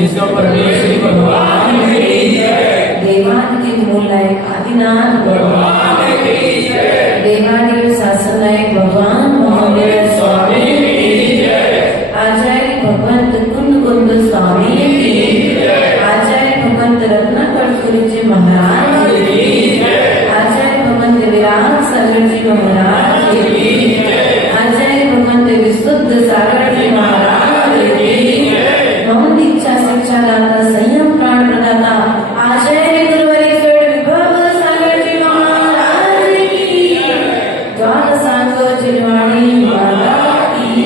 विष्णु परमेश्वरी भगवान की जय। देवादि मूलायक आदिनाथ भगवान की जय। देवादि शासनायक भगवान महावीर स्वामी की जय। आचार्य भगवंत कुंद कुंद स्वामी की जय। आचार्य भगवंत रत्नाकर सूर्य महाराज की जय। आचार्य भगवंत विराट सागर जी महाराज की जय। आचार्य भगवंत विशुद्ध सागर जी महाराज की जय। मौन दीक्षा शिक्षा दाता संयम प्राण प्रदाता आचार्य गुरुवरेश्वर विभव सागर जी महाराज की जय। द्वार सांगो चिरवाणी माता की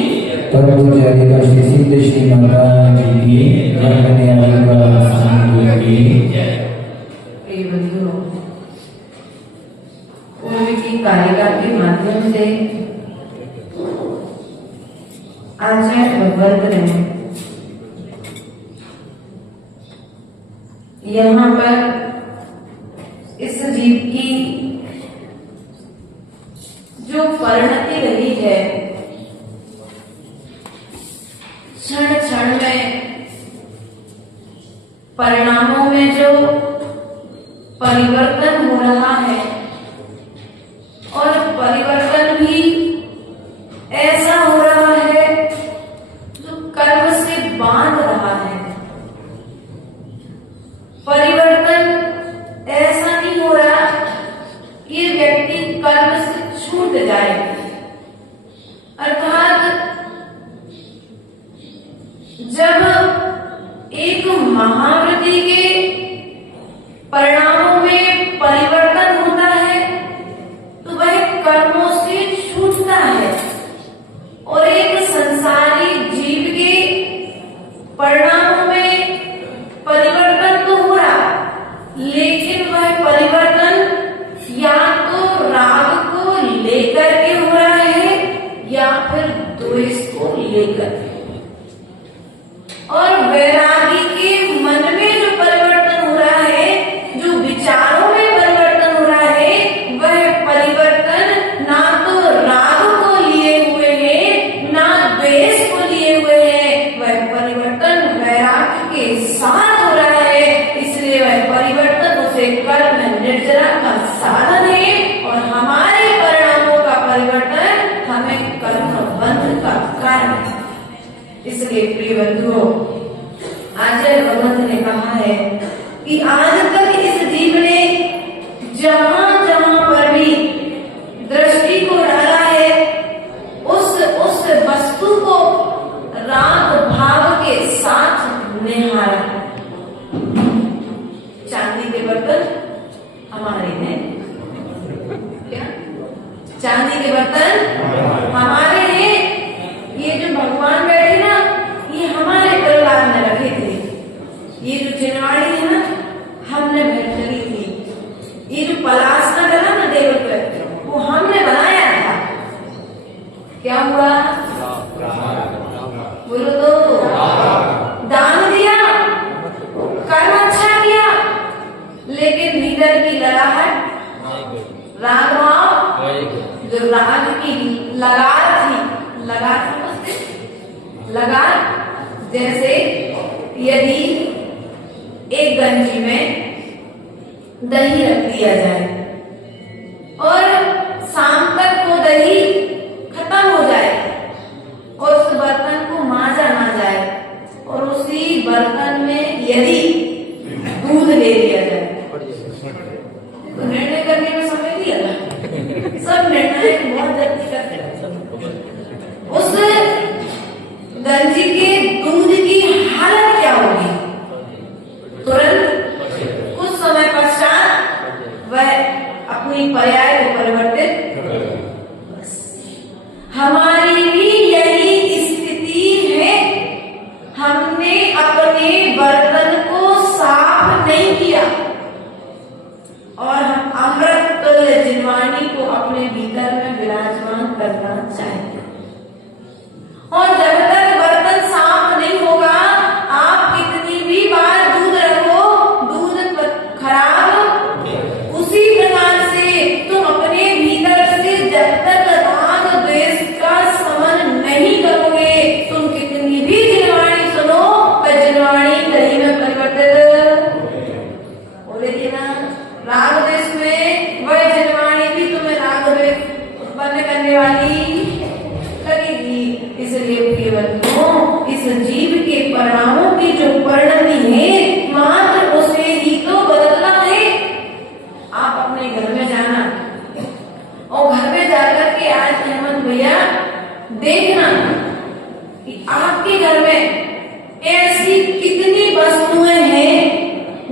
परम पूज्य काशी सिद्ध श्री महाराज की जय। की कारिका के माध्यम से आचार्य भगवंत ने यहाँ पर इस जीव की जो परिणति रही है, क्षण क्षण में परिणामों में जो परिवर्तन हो रहा है और परिवर्तन भी ऐसा हो रहा है जो कर्म से बांध रहा है। परिवर्तन ऐसा नहीं हो रहा कि व्यक्ति कर्म से छूट जाए, अर्थात जब एक महाव्रती के परिणामों में परिवर्तन होता है तो वह कर्मों से छूटता है, और एक संसारी जीव के परिणामों में परिवर्तन तो हो रहा, लेकिन वह परिवर्तन या तो राग को लेकर के हो रहा है या फिर द्वेष को लेकर। और वैरागी के मन में जो परिवर्तन हो रहा है, जो विचारों में परिवर्तन हो रहा है, वह परिवर्तन ना तो राग को लिए हुए है ना द्वेष को लिए हुए है, वह परिवर्तन वैराग्य के साथ हो रहा है। इसलिए वह परिवर्तन उसे कर्म निर्जरा का साधन है, और हमारे परिणामों का परिवर्तन हमें कर्म बंध का कारण है। इसलिए प्रिय बंधुओं, आचार्य भगवंत ने कहा है कि आज तक इस जीव ने जहां जहां पर भी दृष्टि को डाला है, उस वस्तु को राग भाव के साथ निहारा। चांदी के बर्तन हमारे हैं क्या? चांदी के बर्तन हमारे हैं। ये जो भगवान बैठे ना, ये हमारे परिवार में रखे थे। ये जो चिनवाड़ी है ना, हमने भेंट करी थी। ये जो पलाश का डला ना देव पर, वो हमने बनाया था। क्या हुआ? बोलो तो दान दिया, कर्म अच्छा किया, लेकिन भीतर की लड़ाहट, राग भाव, जो राग की लगार थी, लगार लगार जैसे यदि एक गंजी में दही रख दिया जाए और शाम तक वो दही खत्म हो जाए और उस बर्तन को मांजा ना जाए, और उसी बर्तन में यदि दूध ले लिया जाए तो निर्णय करने में समय नहीं लगा। सब निर्णय बहुत जल्दी करते हैं। उस गंजी के दूध की हालत क्या होगी? तुरंत कुछ समय पश्चात वह अपनी पर्याय को परिवर्तित। हमारी भी यही स्थिति है। हमने अपने बर्तन को साफ नहीं किया और हम अमृत तुल्य जिनवाणी को अपने भीतर में विराजमान करना चाहिए। और जब तक बर्तन इस जीव के परिणामों की जो परिणति है मात्र उसे ही तो बदलना है। आप अपने घर में जाना और घर में जाकर के आज हेमंत भैया देखना कि आपके घर में ऐसी कितनी वस्तुएं हैं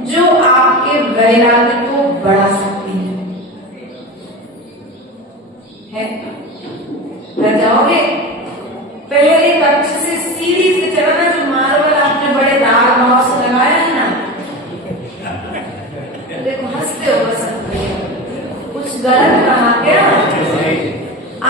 जो आपके वैराग्य को बढ़ा सकती है। घर जाओगे पहले कक्ष से सीढ़ी से चढ़ना, जो मार्बल आपने बड़े दाग भाव से लगाया है ना, देखो हंसते हो बस, कुछ गलत कहा क्या?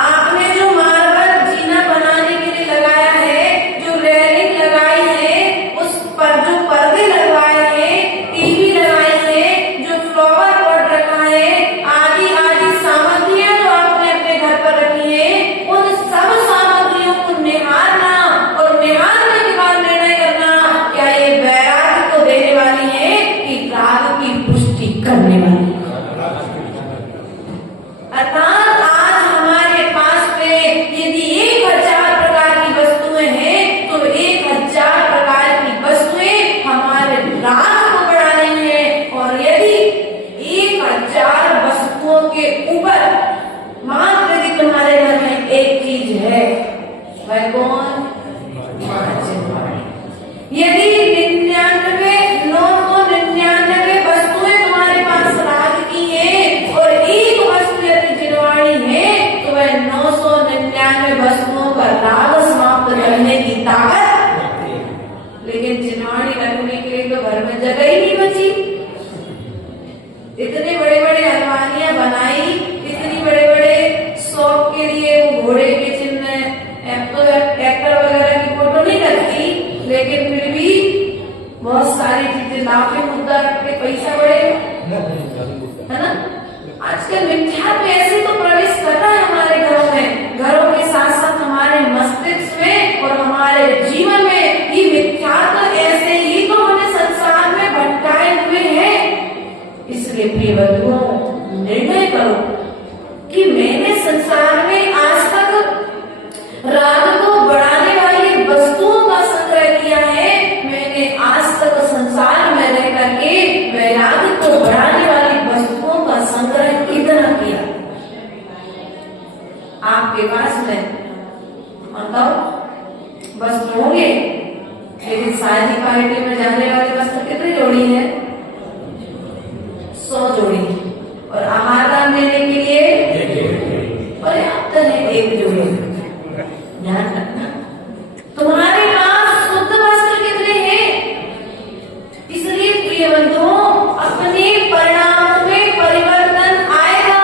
आपने जो मार्बल जीना बनाने के लिए लगाया है, जो रेलिंग लगाई है, उस पर जो पर्दे लगवाए हैं, टीवी लगाई है, जो फ्लावर पॉट रखा है, आदि आदि सामग्रियां जो आपने अपने घर पर रखी है, उन सब सामग्रियों को निहारना और निहारने के बाद निर्णय करना क्या ये वैराग्य को देने वाली है कि राग की पुष्टि करने वाली है। अर्थात आज हमारे पास में यदि 1000 प्रकार की वस्तुएं हैं तो 1000 प्रकार की वस्तुएं हमारे राग को बढ़ा रही हैं। और यदि 1000 वस्तुओं के ऊपर मात्र यदि तुम्हारे घर में एक चीज है, वह कौन? यदि 999 वस्तुएं तुम्हारे पास राग की है और एक वस्तु यदि जिनवाणी है तो वह 999 वस्तुओं का राग समाप्त करने की ताकत। लेकिन जिनवाणी रखने के लिए तो घर में जगह ही नहीं बची। इतने बड़े बड़े अलमारियां बनाई, इतनी बड़े बड़े शौक के लिए वो घोड़े के चिन्ह, तो एक्टर वगैरह की फोटो नहीं लगती, लेकिन फिर भी बहुत सारी चीजें लाफे मुद्दा रख के पैसा बढ़ेगा, है ना? आजकल मिथ्या में ऐसे तो प्रवेश कर रहा है हमारे घरों में, घरों के साथ साथ हमारे मस्तिष्क में और हमारे जीवन में ये मिथ्या तो ऐसे ही तो हमें संसार में भटकाए हुए हैं। इसलिए प्रिय बंधुओं, निर्णय करो कि मैंने संसार में आज तक राग को बढ़ाने वाली वस्तुओं का संग्रह किया है, मैंने आज तक संसार में रह करके वैराग्य को बढ़ाने वाली वस्तुओं का संग्रह कितना किया? आपके पास में मतलब वस्त्र होंगे, लेकिन शादी पार्टी में जाने वाले वस्त्र कितनी जोड़ी है? 100 जोड़ी। और आहार दान देने के लिए पर्याप्त है 1 जोड़ी। ध्यान रखना, तुम्हारे पास शुद्ध वस्त्र कितने हैं? इसलिए प्रिय बंधुओं, अपने परिणामों में परिवर्तन आएगा।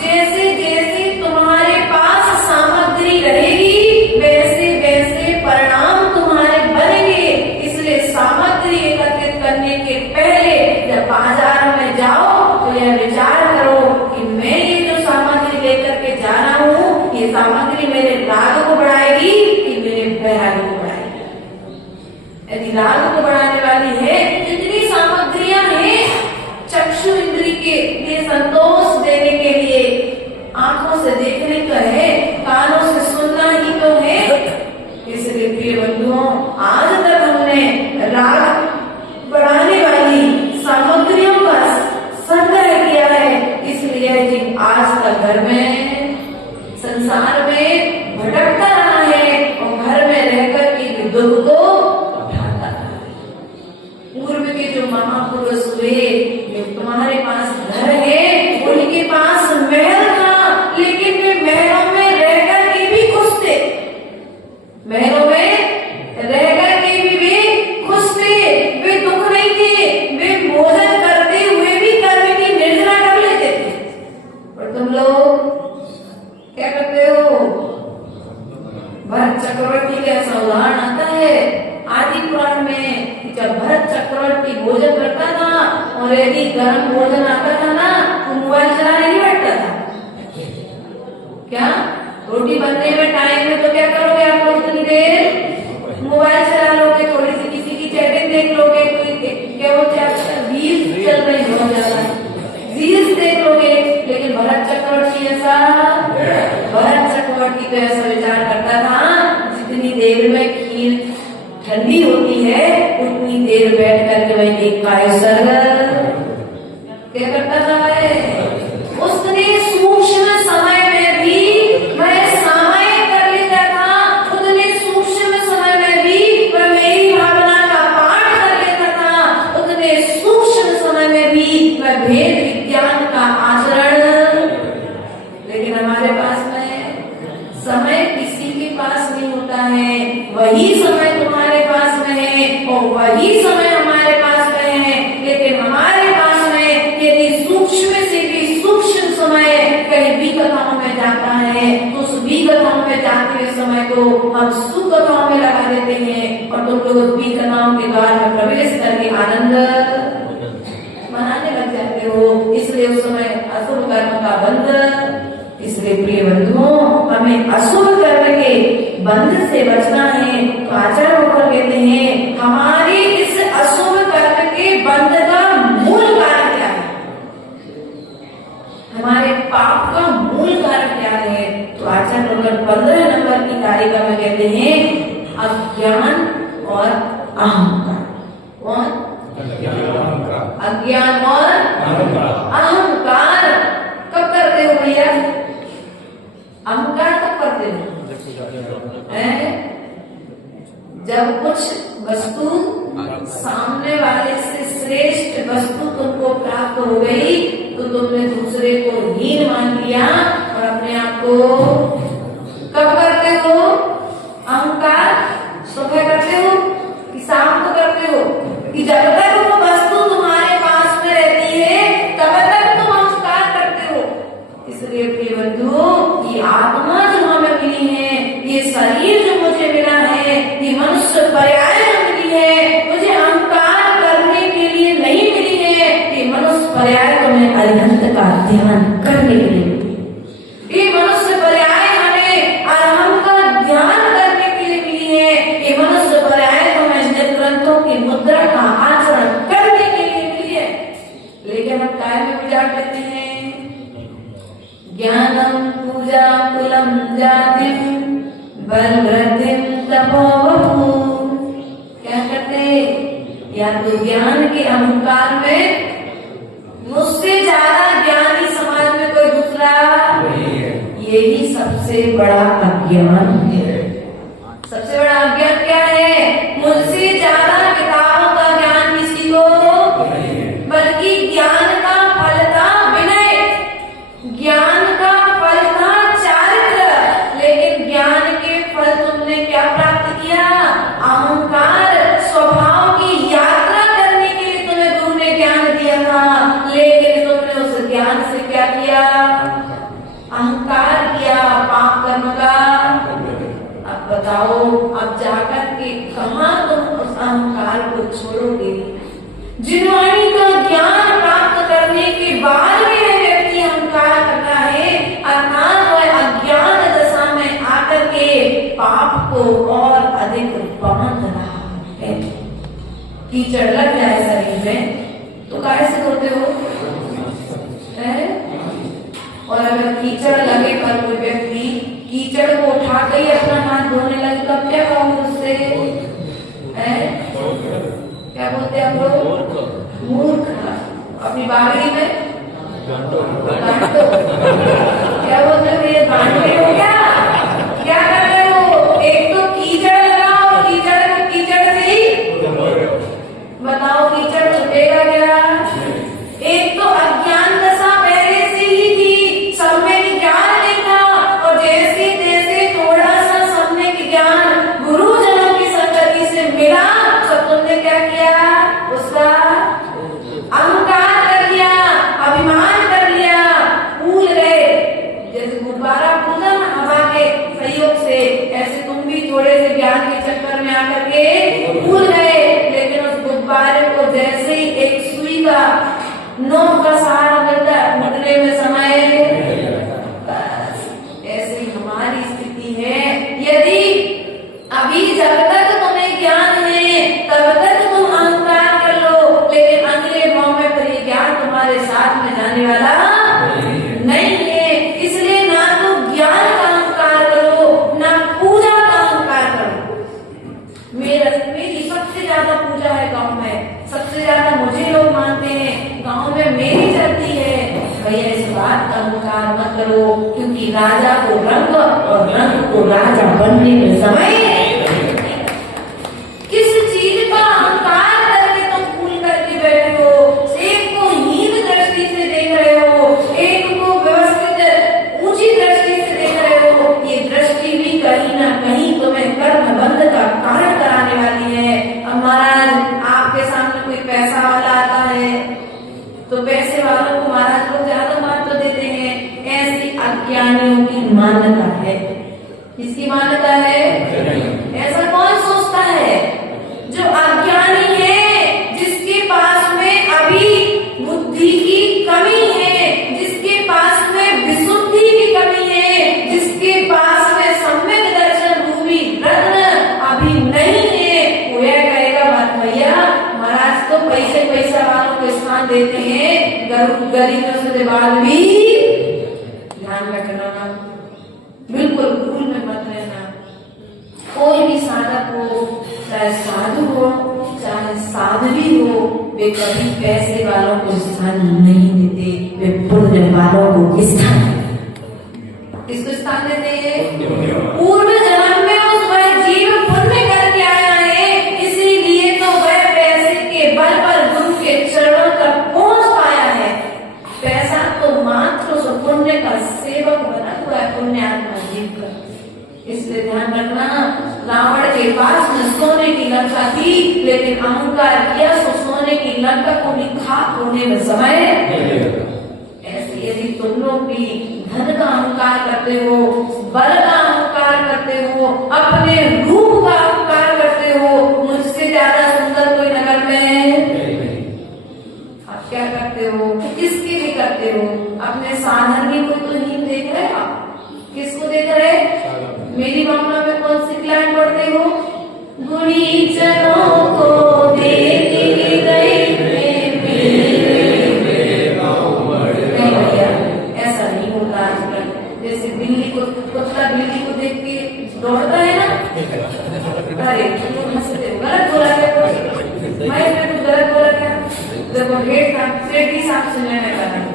जैसे जैसे तुम्हारे पास सामग्री रहेगी वैसे वैसे परिणाम तुम्हारे बनेंगे। इसलिए सामग्री एकत्रित करने के पहले जब बाजार में जाओ तो यह विचार करो कि मैं ये जो सामग्री लेकर के जा रहा हूँ, ये सामग्री मेरे राग को बढ़ाएगी कि मेरे वैराग्य को बढ़ाएगी। यदि राग को बढ़ाने वाली है, जितनी सामग्रियां हैं चक्षु इंद्री के लिए संतोष देने के लिए, आंखों से देखने का है, कानों से सुनना ही तो है। इसलिए प्रिय बंधुओं, आज तक हमने राग बढ़ाने वाली सामग्रियों का संग्रह किया है। इसलिए जी आज तक घर में संसार में भटकता रहा है और घर में रहकर के दुख को उठाता रहा है। पूर्व के जो महापुरुष हुए, जो तुम्हारे पास घर है, उनके पास महल था, लेकिन वे महलों में रहकर के भी खुश थे। महलों में रहकर के भी वे खुश थे, वे दुख नहीं थे, वे भोजन करते हुए भी कर्म की निर्जरा कर लेते थे। और तुम लोग क्या करते हो? भरत चक्रवर्ती का ऐसा उदाहरण आता है आदि पुराण में, जब भरत चक्रवर्ती भोजन करता था और यदि गर्म भोजन आता था ना तो मोबाइल चलाने नहीं बैठता था। क्या रोटी बनने में टाइम है तो क्या करोगे आप लोग? इतनी देर मोबाइल चला लोगे, थोड़ी सी किसी की चैटिंग देख लोगे, कोई क्या बोलते हैं रील्स चल रही बहुत ज्यादा, रील्स देख लोगे। लेकिन भरत चक्रवर्ती तो ऐसा विचार करता था जितनी देर में खीर ठंडी होती है उतनी देर बैठ करके वह एक कायसर क्या करता था उसने सूक्ष्म समय में भी वह समय कर लेता था, उतने सूक्ष्म समय में भी वह मेरी भावना का पाठ कर लेता था, उतने सूक्ष्म समय में भी वह भेद विज्ञान का आचरण। लेकिन हमारे पास में समय किसी के पास नहीं होता है, वही समय तुम्हारे पास में है और वही समय हमारे पास में है। लेकिन हमारे पास में यदि सूक्ष्म से भी सूक्ष्म समय कहीं भी कथाओं में जाता है तो उस भी कथाओं में जाते हुए समय को हम सुख कथाओं में लगा देते हैं और तुम लोग उस भी कथाओं के द्वार में प्रवेश करके आनंद मनाने लग जाते हो। इसलिए उस समय अशुभ कर्म का बंध। इसलिए प्रिय बंधुओं, हमें अशुभ कर्म के बंध से बचना है। तो आचार्य ऊपर कहते हैं हमारे इस अशुभ कर्म के बंध का मूल कारण क्या है, हमारे पाप का मूल कारण क्या है। तो आचार्य नंबर 15 नंबर की कारिका में कहते हैं अज्ञान और अहंकार। कौन? अज्ञान और अहंकार। कब करते हो भैया? अहंकार कब करते हो? जब कुछ वस्तु सामने वाले से श्रेष्ठ वस्तु तुमको प्राप्त हो गई तो तुमने दूसरे को हीन मान लिया और अपने आप को कब करते हो? अहंकार सुबह करते हो कि शाम को करते हो? कि जब तक वो वस्तु तुम्हारे पास में रहती है तब तक तुम अहंकार करते हो। इसलिए प्रिय बंधुओं, ये आत्मा जो हमें मिली है, ये शरीर जो मुझे मिला है, ये मनुष्य पर्याय मिली है, मुझे अहंकार करने के लिए नहीं मिली है। ये मनुष्य पर्याय तुम्हें अरिहंत का ध्यान करने के लिए मिली है। ये मनुष्य पर्याय हमें अरहंत का ध्यान करने के लिए मिली है। ये मनुष्य पर्याय तुम्हें ग्रंथों की मुद्रा का आचरण करने के लिए मिली है। लेकिन हम काय में बिगाड़ देते हैं? ज्ञानम पूजा कुलम जातिम बलवृद्धिम तपोवहु। क्या करते? या तो ज्ञान के अहंकार में मुझसे ज्यादा ज्ञानी समाज में कोई दूसरा, यही सबसे बड़ा अज्ञान है। सबसे बड़ा अज्ञान क्या है? मुझसे ज्यादा किताबों का ज्ञान किसी को, बल्कि ज्ञान का फल था विनय, ज्ञान का फल था चारित्र। लेकिन ज्ञान के फल तुमने क्या प्राप्त किया? अहंकार, स्वभाव की यात्रा करने के लिए तुम्हें गुरु ने ज्ञान दिया था, लेकिन तुमने उस ज्ञान से क्या किया? अहंकार किया, पाप कर्म का। अब बताओ, अब जाकर के कहाँ तुम उस अहंकार को छोड़ोगे? जिनवाणी का ज्ञान प्राप्त करने के बाद भी वह व्यक्ति अहंकार करता है, अर्थात वह अज्ञान दशा में आकर के पाप को और अधिक बांध रहा है। कीचड़ लग जाए शरीर में तो कैसे होते हो? और अगर कीचड़ लगे पर कोई व्यक्ति कीचड़ को उठा के ही अपना हाथ धोने लगे तो अब क्या कहोगे उससे? क्या बोलते हैं हम लोग? मूर्ख। अपनी बागड़ी में गांटो। क्या बोलते हो? ये गांटे हो क्या कर रहे हो? एक तो कीचड़ लगाओ, कीचड़ को कीचड़ से ही बताओ कीचड़ छुटेगा क्या? एक तो अज्ञान दशा पहले से ही थी, सब में ज्ञान नहीं था, और जैसे जैसे थोड़ा सा सब में ज्ञान गुरुजनों की संगति से मिला तो तुमने क्या किया? उसका अहंकार कर लिया, अभिमान कर लिया, भूल गए। जैसे गुब्बारा फूला मेरी सबसे ज्यादा पूजा है गांव में, सबसे ज्यादा मुझे लोग मानते हैं, गांव में मेरी चलती है। भैया इस बात का अहंकार मत करो, क्योंकि राजा को रंग और रंग को राजा बनने में समय। किस चीज का अहंकार करके तुम फूल करके बैठे हो? एक को हीन दृष्टि से देख रहे हो, एक को व्यवस्थित ऊंची दृष्टि से देख रहे हो। ये दृष्टि भी कहीं ना कहीं तुम्हें कर्म बंध का कारण कराने वाली है। अब महाराज आपके सामने कोई पैसा वाला आता है तो पैसे वालों को महाराज लोग ज्यादा महत्व देते हैं। ऐसी अज्ञानियों की मान्यता है। किसकी मान्यता है? ऐसा कौन सोचता है? जो अज्ञानी है, जिसके पास में अभी बुद्धि की कमी है, जिसके पास में विशुद्धि की कमी है, जिसके पास में सम्यक दर्शन रूपी रत्न अभी नहीं है, वो यह कहेगा बात भैया महाराज तो पैसा वालों को स्थान देते हैं, गरीबों से बाद भी ध्यान रखना, बिल्कुल भूल में मत रहना। कोई भी साधक हो, चाहे साधु हो चाहे साध्वी हो, वे कभी पैसे वालों को स्थान नहीं देते, वे पुण्य वालों को स्थान देते। किसको स्थान देते हैं? पूर्व जन्म में उस वह जीव पुण्य करके आया है, इसीलिए तो वह पैसे के बल पर गुरु के चरणों तक पहुंच पाया है। पैसा तो मात्र उस पुण्य का सेवक बना हुआ है, पुण्य आत्मा जीव का। इसलिए ध्यान रखना, रावण के पास में सोने की लंका थी, लेकिन अहंकार किया तो सोने की लंका को भी खाक होने में समय। ऐसे यदि तुम लोग भी धन का अहंकार करते हो, बल का अहंकार करते हो, अपने रूप का अहंकार करते हो, मुझसे ज्यादा सुंदर कोई नगर में, आप क्या करते हो? किसके लिए करते हो? अपने साधन की कोई तो हीन देख रहे हो? किसको देख रहे? मेरी भावना में कौन सी क्लाइन पढ़ते हो? गुणी जनों को देख गए नहीं भैया, ऐसा नहीं होता आजकल। जैसे बिल्ली को, कुत्ता बिल्ली को देख के दौड़ता है ना, अरे हंसते हो, गलत बोला क्या? मैं इसमें कुछ गलत बोला क्या? देखो सेठ ही साफ सुनने में कर रहा।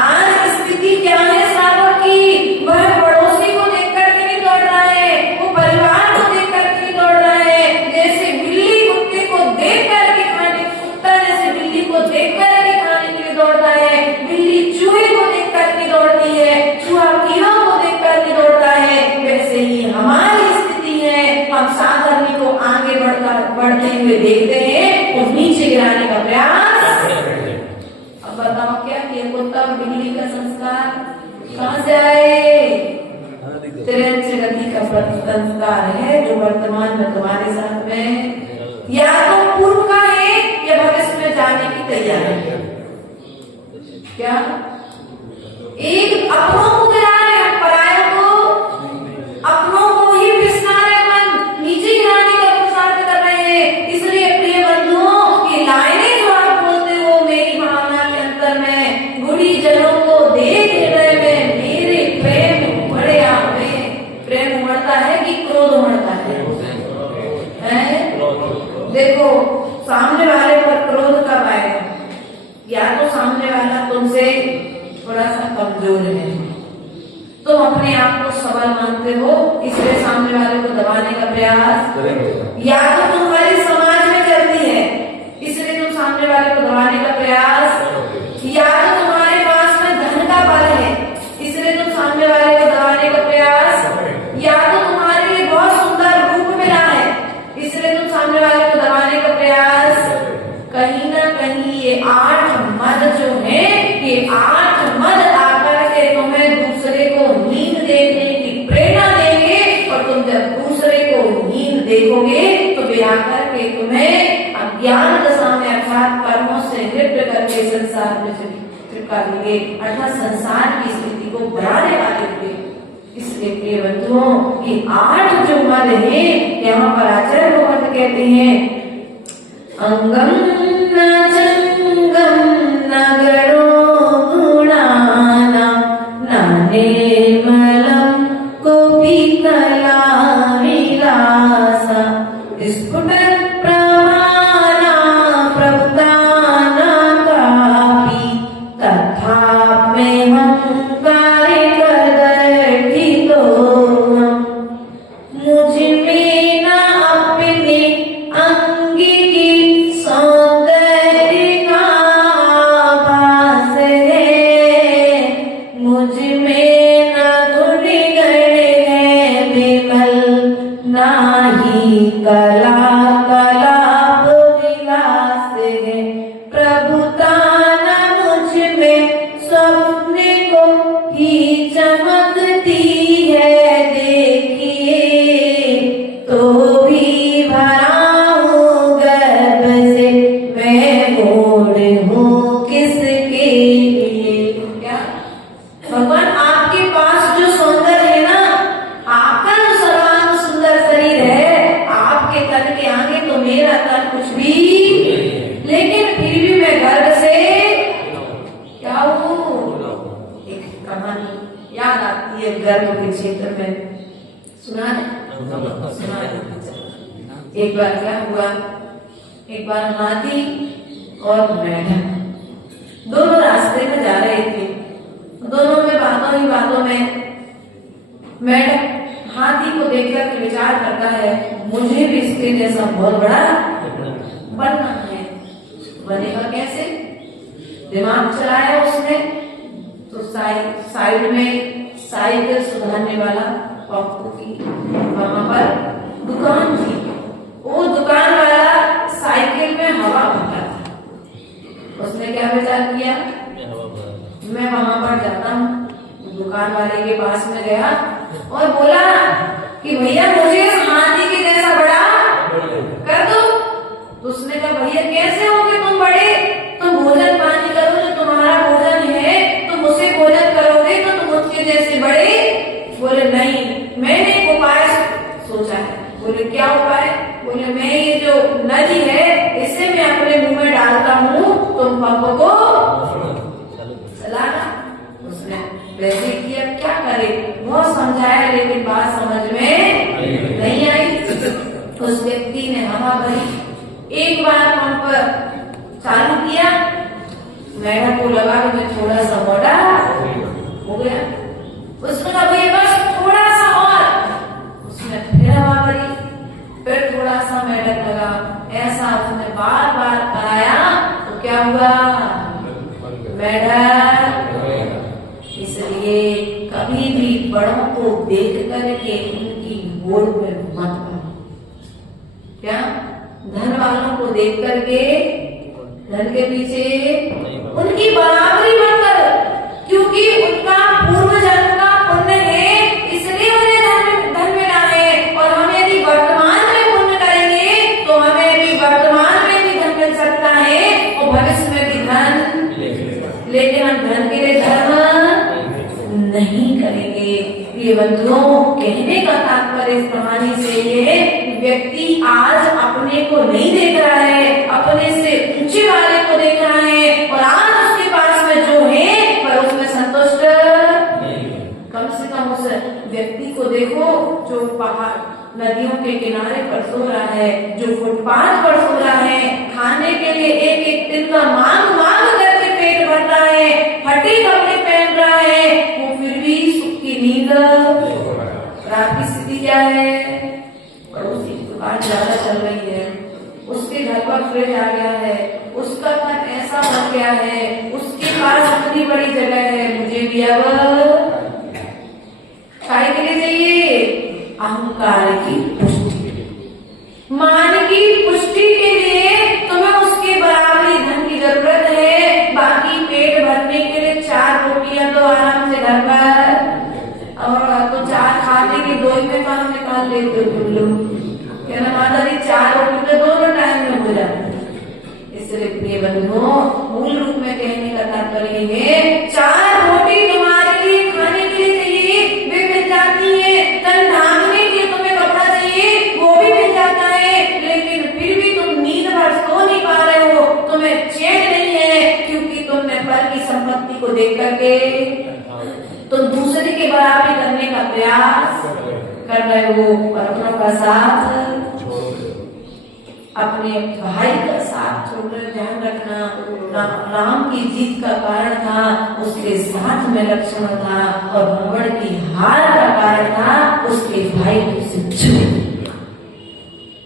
आज स्थिति क्या है श्रावक की? वह पड़ोसी को देख करके नहीं दौड़ रहा है, वो परिवार को देख करके नहीं दौड़ रहा है। जैसे बिल्ली कुत्ते को देख करके खाने, कुत्ता जैसे बिल्ली को देख करके खाने के लिए दौड़ता है, बिल्ली चूहे को देख करके दौड़ती है, चूहा कीड़ों को देख करके दौड़ता है, वैसे ही हमारी स्थिति है। हम साधर्मी को आगे बढ़ते हुए देखते हैं और नीचे गिराने का प्रयास। अब बताओ क्या किया? कुत्ता और बिल्ली का संस्कार कहाँ से आए? त्रिंच गति का संस्कार है जो वर्तमान में तुम्हारे साथ में या तो पूर्व का है या भविष्य में जाने की तैयारी है। क्या एक अपनों को गिरा रहे हैं, परायों को, अपनों को ही पिसना रहे, मन नीचे गिराने का प्रसाद कर रहे हैं। इसलिए प्रिय बंधुओं की लाइनें जो आप बोलते हो मेरी भावना के अंतर में, गुड़ी जनों को देख रहे में मेरे प्रेम उमड़े आवे। प्रेम उमड़ता है कि क्रोध उमड़ता है? देखो सामने वाले पर क्रोध कब आएगा? या तो सामने वाला तुमसे थोड़ा सा कमजोर है, तुम अपने आप को सबल मानते हो, इसलिए सामने वाले को दबाने का प्रयास, या तो तुम्हारी समाज में चलती है इसलिए तुम सामने वाले को दबाने का प्रयास, या तो तुम्हारे पास में धन का बल है इसलिए तुम सामने वाले को दबाने का प्रयास, या तो तुम्हारे लिए बहुत सुंदर रूप मिला है इसलिए तुम सामने वाले को दबाने का प्रयास। कहीं ना कहीं ये 8 मद जो है, ये 8 मद आकर के तुम्हें दूसरे को नींद देखने की प्रेरणा देंगे, और तुम जब दूसरे को नींद देखोगे तो वे आकर के तुम्हें अज्ञान दशा में अर्थात कर्मों से लिप्त करके संसार में चिपका देंगे, अर्थात संसार की स्थिति को बढ़ाने वाले होंगे। इसलिए प्रिय बंधुओं ये 8 जो मद है, यहाँ पर आचार्य भगवत कहते हैं अंगम न जंगम न गणो गुणाना न निर्मलम कोपी कला विलासा। इसको स्फुटन प्रमाणा प्रभुताना कापि तथाप्यहं कार्यकर्तृतो मुझ में न अपने अंग की सौंदर्य का भास है, मुझ में न गुण है विमल, नाही कला कलाप विलास है। प्रभुताना मुझ में स्वप्न को ही चमकती है, देखिए तो भी भरा हूँ गर्भ से, मैं मोड़ हूँ किसके लिए। क्या भगवान आपके पास जो सौंदर्य है ना, आपका जो सर्वांग सुंदर शरीर है, आपके तन के आगे तो मेरा तन कुछ भी, लेकिन फिर भी मैं गर्भ से क्या हूँ। एक कहानी याद आती है गर्भ के क्षेत्र में, सुना है? सुना है। एक बार क्या हुआ, एक बार हाथी और मेढक दोनों रास्ते में जा रहे थे। दोनों में बातों ही बातों में मेढक हाथी को देखकर के विचार करता है, मुझे भी इसके जैसा बहुत बड़ा बनना है। बनेगा कैसे? दिमाग चलाया उसने, तो साइड में साइकिल सुधारने वाला पप्पू की वहां पर दुकान थी। वो दुकान वाला साइकिल में हवा भरता था। उसने क्या विचार किया, मैं वहां पर जाता हूँ। दुकान वाले के पास में गया और बोला कि भैया मुझे इस हाथी के जैसा बड़ा कर दो। तो उसने कहा भैया कैसे होगे तुम बड़े, तुम भोजन पानी करो, जो तुम्हारा भोजन है तुम उसे भोजन करोगे तो तुम उसके जैसे बड़े। बोले नहीं, मैंने एक उपाय सोचा है। बोले क्या उपाय? बोले मैं ये जो नदी है इसे मैं अपने मुंह में डालता हूँ, तुम पप्पू को चलाना। उसने वैसे किया, क्या करे, बहुत समझाया लेकिन बात समझ में नहीं आई। उस व्यक्ति ने हवा भरी, एक बार पंप चालू किया, मेढक को लगा कि मैं थोड़ा सा मोटा हो गया। उसने कहा भैया बस थोड़ा सा और। उसने फिर हवा भरी, फिर थोड़ा सा मेढक लगा। ऐसा उसने बार बार कराया तो क्या हुआ, मेढक। इसलिए कभी भी बड़ों को देख करके उनकी होड़ में मत पड़ो। क्या धन वालों को देख करके धन के पीछे उनकी बराबरी मत करो, क्योंकि उनका पूर्व जन्म का पुण्य है, इसलिए उन्हें धन मिला है। और हम यदि वर्तमान में पुण्य करेंगे तो हमें भी वर्तमान में भी धन मिल सकता है और भविष्य में भी धन, लेकिन हम धन के लिए धर्म नहीं करेंगे। ये बंधुओं, कहने का तात्पर्य इस कहानी से ये, व्यक्ति आज अपने को नहीं देख रहा है, अपने से ऊंचे वाले को देख रहा है, और आज उसके पास में जो है पर उसमें संतुष्ट नहीं। कम से कम उस व्यक्ति को देखो जो पहाड़ नदियों के किनारे पर सो रहा है, जो फुटपाथ पर सो रहा है, खाने के लिए एक एक दिन का मांग मांग करके पेट भर रहा है, फटे कपड़े पहन रहा है, वो फिर भी सुख की नींद। रात की स्थिति क्या है, पड़ोसी की दुकान ज्यादा चल रही है, उसके घर पर फ्रिज आ गया है, उसका घर ऐसा बन गया है, उसके पास इतनी बड़ी जगह है, मुझे भी अब काय के लिए चाहिए, अहंकार की पुष्टि, मान की पुष्टि के लिए तुम्हें उसके बराबरी धन की जरूरत है। बाकी पेट भरने के लिए 4 रोटियां तो आराम से घर पर, और तो 4 खाने के 2 में काम निकाल लेते तुम लोग। कहना माता जी 4 रोटी तो दोनों टाइम में हो जाती है। इसलिए प्रिय बंधुओं, मूल रूप में कहने का तात्पर्य है, 4 रोटी तुम्हारे लिए खाने के लिए चाहिए, वे मिल जाती है। तन ढांकने के लिए तुम्हें कपड़ा चाहिए, वो भी मिल जाता है, लेकिन फिर भी तुम नींद भर सो नहीं पा रहे हो, तुम्हें चैन नहीं है, क्योंकि तुमने पर की संपत्ति को देख करके तुम दूसरे के बराबरी करने का प्रयास कर रहे हो और अपनों का साथ अपने भाई का साथ छोड़कर ध्यान रखना। राम की जीत का कारण था उसके साथ में लक्ष्मण था, और रावण की हार का कारण था उसके भाई को से छूट।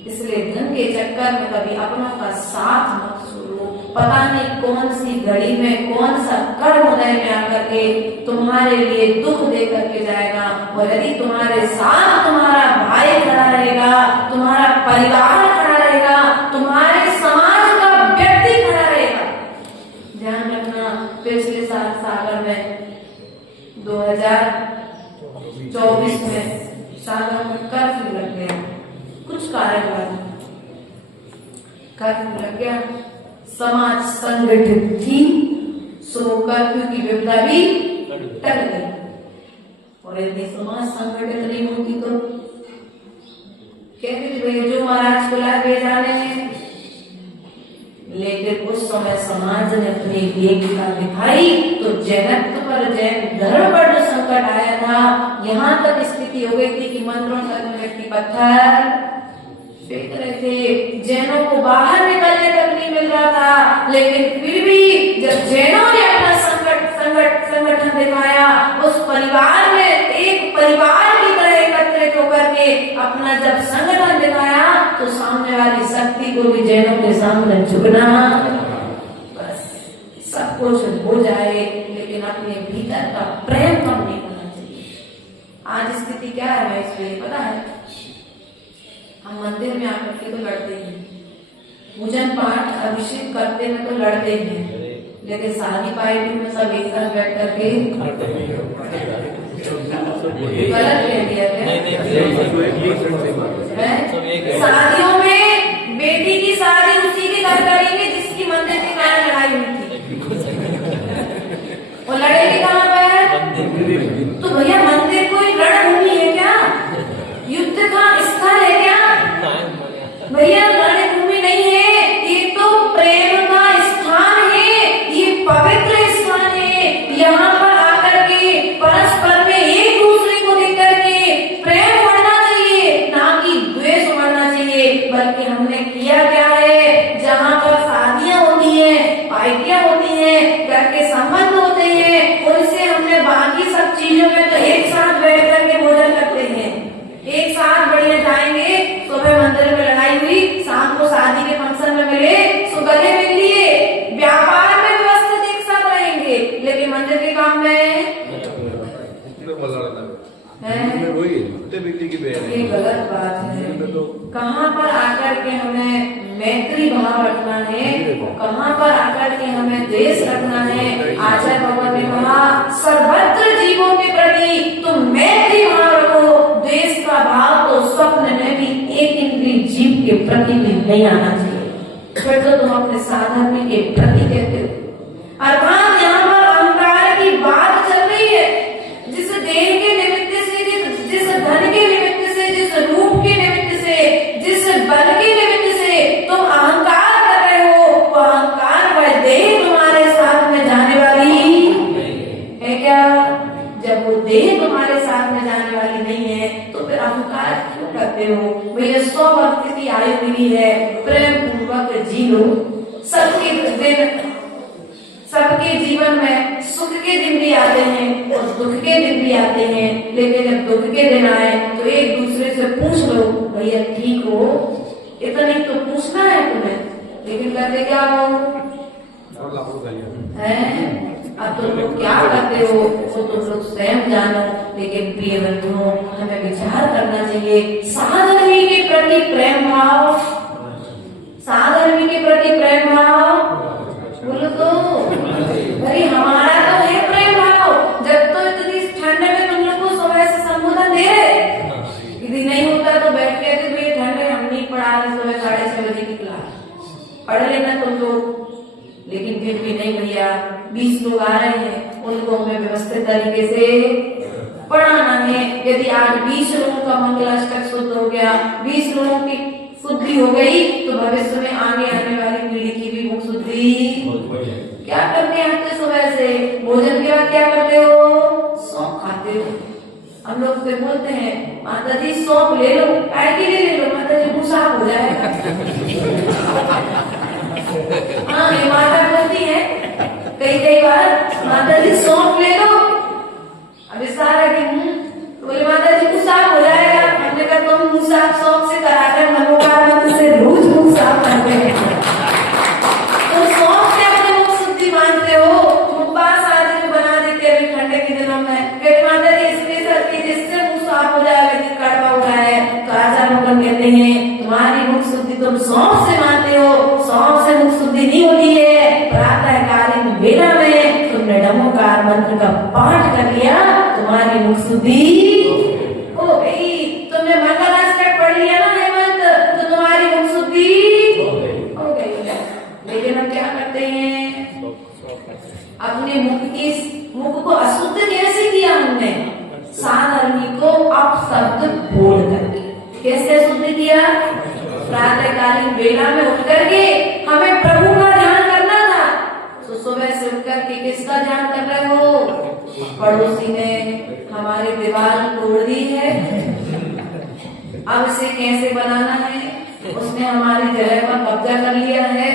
इसलिए धन के चक्कर में कभी अपनों का साथ मत छोड़ो। पता नहीं कौन सी घड़ी में कौन सा कर्म उदय में आकर के तुम्हारे लिए दुख दे करके जाएगा। और यदि तुम्हारे साथ तुम्हारा भाई खड़ा रहेगा, तुम्हारा परिवार खड़ा रहेगा, तुम्हारे समाज का व्यक्ति खड़ा रहेगा। ध्यान रखना, पिछले साल सागर में 2024 में सागर में कर्फ्यू लग गया, कुछ कारण कर्फ्यू लग गया। समाज संगठित थी, सो कर्फ्यू की विपदा भी टल गई। और यदि समाज संगठित नहीं होती तो कहते थे भैया जो महाराज को लाए जाने में। लेकिन उस समय समाज ने अपनी एकता दिखाई तो जैनत्व पर जैन धर्म पर जो संकट आया था, यहाँ तक स्थिति हो गई थी कि मंदिरों तक में व्यक्ति पत्थर फेंक रहे थे। जैनों को बाहर निकलने तक नहीं मिल रहा था। लेकिन फिर भी जब जैनों ने अपना संगठन दिखाया, उस परिवार में एक परिवार की तरह एकत्रित होकर के अपना जब संगठन दिखाया, तो सामने वाली शक्ति को भी जैनों के सामने झुकना, बस सब कुछ हो जाए, लेकिन अपने भीतर का प्रेम कम नहीं करना चाहिए। आज स्थिति क्या है मैं इसलिए पता है, हम मंदिर में आकर के तो लड़ते हैं, पूजन पाठ अभिषेक करते हैं तो लड़ते हैं, लेकिन शादी पार्टी में सब एक साथ बैठ करके गलत कह दिया क्या? शादियों में बेटी की शादी उसी के घर करेंगे जिसकी मंदिर के कारण लड़ाई हुई थी। वो लड़ेगी कहाँ पर? तो भैया मंदिर कोई रणभूमि है क्या? युद्ध का स्थल है क्या? भैया रणभूमि नहीं है, ये तो प्रेम का स्थान है, ये पवित्र स्थान है। यहाँ पर आकर के परस्पर में एक दूसरे को देख करके प्रेम बढ़ना चाहिए, ना कि द्वेष बढ़ना चाहिए। बल्कि हमने किया क्या है, जहाँ पर शादियां होती हैं, पार्टियां होती हैं, घर के संबंध होते हैं, उनसे हमने बाकी सब चीजों में तो एक साथ बैठ करके भोजन करते हैं, एक साथ बढ़िया जाएंगे। सुबह मंदिर में लड़ाई हुई, शाम को शादी के फंक्शन में मिले, सो गले मिल लिए, व्यापार में व्यवस्थित एक साथ रहेंगे, लेकिन मंदिर के काम में ये गलत बात है। कहाँ पर आकर के हमें मैत्री भाव रखना है, कहाँ पर आकर के हमें देश रखना है। आचार्य भगवान ने कहा सर्वत्र जीवों के प्रति तुम मैत्री भाव रखो, देश का भाव तो स्वप्न में भी एक इंद्रिय जीव के प्रति भी नहीं आना चाहिए। फिर तो तुम अपने साधन के प्रति कहते हो। अर्थात यहाँ पर अहंकार की बात चल रही है। जिस देह के निमित्त से, जिस धन के निमित्त से, जिस रूप के निमित्त से, जिस बल के निमित्त से तुम अहंकार कर रहे हो, वो अहंकार वह देह तुम्हारे साथ में जाने वाली है क्या? जब वो देह तुम्हारे साथ में जाने वाली नहीं है तो फिर अहंकार क्यों करते हो? भैया 100 वक्त की आयु मिली है, प्रेम पूर्वक जी लो। सबके जीवन में सुख के दिन भी आते हैं और दुख के दिन भी आते हैं, लेकिन जब दुख के दिन आए तो एक दूसरे से पूछ लो भैया ठीक हो? इतना नहीं तो पूछना है तुम्हें, लेकिन करते क्या हो है? अब तुम लोग क्या करते हो वो तुम लोग स्वयं जानो। लेकिन प्रिय बंधुओं, हमें विचार करना चाहिए साधर्मी के प्रति प्रेम भाव, साधर्मी के प्रति प्रेम भाव बोलो तो भाई हमारा तो है प्रेम भाव। जब तो इतनी ठंड में तुम लोग को सुबह से संबोधन दे रहे, यदि नहीं होता तो बैठ के भाई ठंड में हम नहीं पढ़ा रहे, सुबह 6:30 बजे की क्लास पढ़ लेना तुम लोग। लेकिन फिर भी नहीं भैया, 20 लोग आ रहे हैं, उनको हमें व्यवस्थित तरीके से पढ़ाना है। यदि आज 20 लोगों का मंगलाष्टक शुद्ध हो गया, 20 लोगों की शुद्धि हो गई, तो भविष्य में आगे आने वाली पीढ़ी की भी मुख शुद्धि। क्या करते हैं आपके सुबह से भोजन के बाद क्या करते हो? सौंफ खाते हो। हम लोग फिर बोलते हैं माता जी सौंफ ले लो, काय के लिए ले लो? माता जी मुंह साफ हो जाएगा। कई बार माता जी सौंफ ले लो, अब सारा कि बोले माता जी को साफ हो जाएगा। हमने कहा तुम मुंह साफ सौंफ से कराकर मनोकार मंत्र से रोज मुंह साफ करते हैं, तो सौंफ से अपने मुख शुद्धि मानते हो, मुखबास आदि को बना देते अभी ठंडे के दिनों में। कहते माता जी इसलिए करती जिससे मुंह साफ हो जाएगा, जिस कड़वा हो रहा है। तो आचार्य मुकन कहते हैं तुम्हारी मुख शुद्धि तुम सौंफ से मानते हो, सौंफ से मुख शुद्धि नहीं होती है। प्रातःकालीन वेला में तुमने नमोकार मंत्र का पाठ कर लिया, तुम्हारी मुख शुद्धि हो गई। तुमने मंगलाष्टक पढ़ लिया ना हेमंत, तो तुम्हारी मुख शुद्धि हो गई। लेकिन हम क्या करते हैं, अपने मुख को अशुद्ध कैसे किया हमने, साधर्मी को अपशब्द बोल करके। कैसे अशुद्ध किया, प्रातःकालीन वेला में उठ करके हमें प्रभु का ध्यान करना था, तो सुबह से उठ करके किसका ध्यान कर रहे हो, पड़ोसी ने हमारी दीवार तोड़ दी है, अब इसे कैसे बनाना है, उसने हमारी जगह पर कब्जा कर लिया है,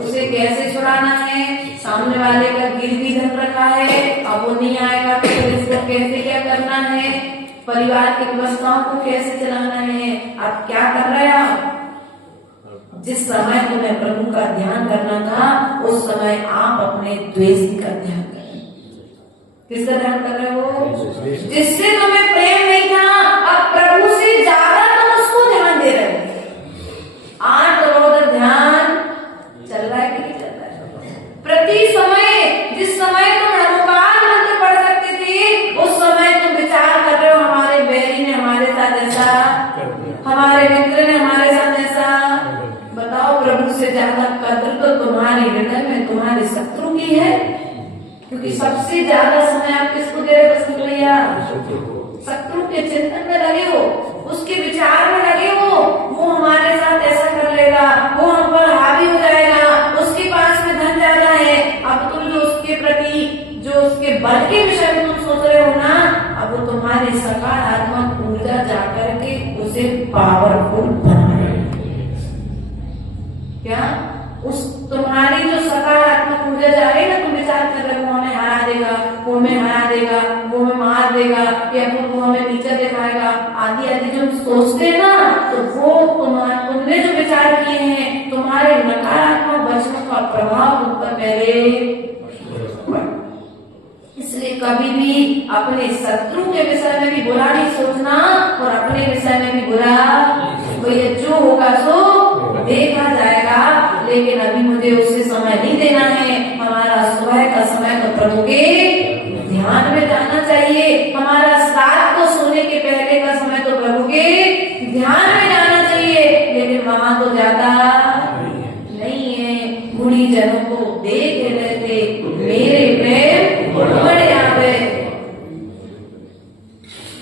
उसे कैसे छुड़ाना है, सामने वाले का गिरवी धन रखा है, अब वो नहीं आएगा तो इसको कैसे क्या करना है, परिवार की व्यवस्थाओं को कैसे चलाना है। अब क्या कर रहे हैं आप, जिस समय तुम्हें प्रभु का ध्यान करना था उस समय आप अपने द्वेष का ध्यान कर रहे हो। किसका ध्यान कर रहे हो, जिससे तुम्हें प्रेम नहीं था, अब प्रभु से ज्यादा तुम उसको ध्यान दे रहे हो। 8 करोड़ ध्यान चल रहा है कि नहीं चल रहा है। प्रति समय जिस समय तुम नमोकार मंत्र पढ़ सकते थे, उस समय तुम विचार कर रहे हो हमारे बैरी ने हमारे साथ ऐसा, हमारे मित्र ने हमारे साथ ऐसा। बताओ प्रभु से ज्यादा कद्र तो तुम्हारे हृदय में तुम्हारे शत्रु की है, क्योंकि सबसे ज्यादा समय आप किसको दे रहे हो भैया, शत्रु के चिंतन में लगे हो, उसके विचार में लगे हो, वो हमारे साथ ऐसा कर लेगा, वो हम पर हावी हो जाएगा, उसके पास में धन ज्यादा है। अब तुम जो उसके प्रति जो उसके बल के विषय में तुम सोच रहे हो ना, अब वो तुम्हारी सकारात्मक ऊर्जा जाकर के उसे पावरफुल बनाए। क्या उस तुम्हारी जो सकारात्मक ऊर्जा जा रही है ना, तुम विचार कर रहे हो वो हमें हरा देगा, वो हमें हरा देगा, वो हमें मार देगा, या फिर वो हमें नीचे दिखाएगा, आदि आदि जो सोचते हैं ना, तो वो तुमने जो विचार किए हैं, तुम्हारे नकारात्मक वचनों का प्रभाव उन पर पहले। इसलिए कभी भी अपने शत्रु के विषय में भी बुरा नहीं सोचना और अपने विषय में भी बुरा, भैया जो होगा सो देखा जाएगा, लेकिन अभी मुझे उससे समय नहीं देना है। हमारा सुबह का समय तो प्रभु के ध्यान में जाना चाहिए, हमारा रात को सोने के पहले का समय तो प्रभु के ध्यान में जाना चाहिए, लेकिन वहां तो ज्यादा नहीं है। गुणी जनों को देख रहे थे मेरे प्रेम बड़े आवे,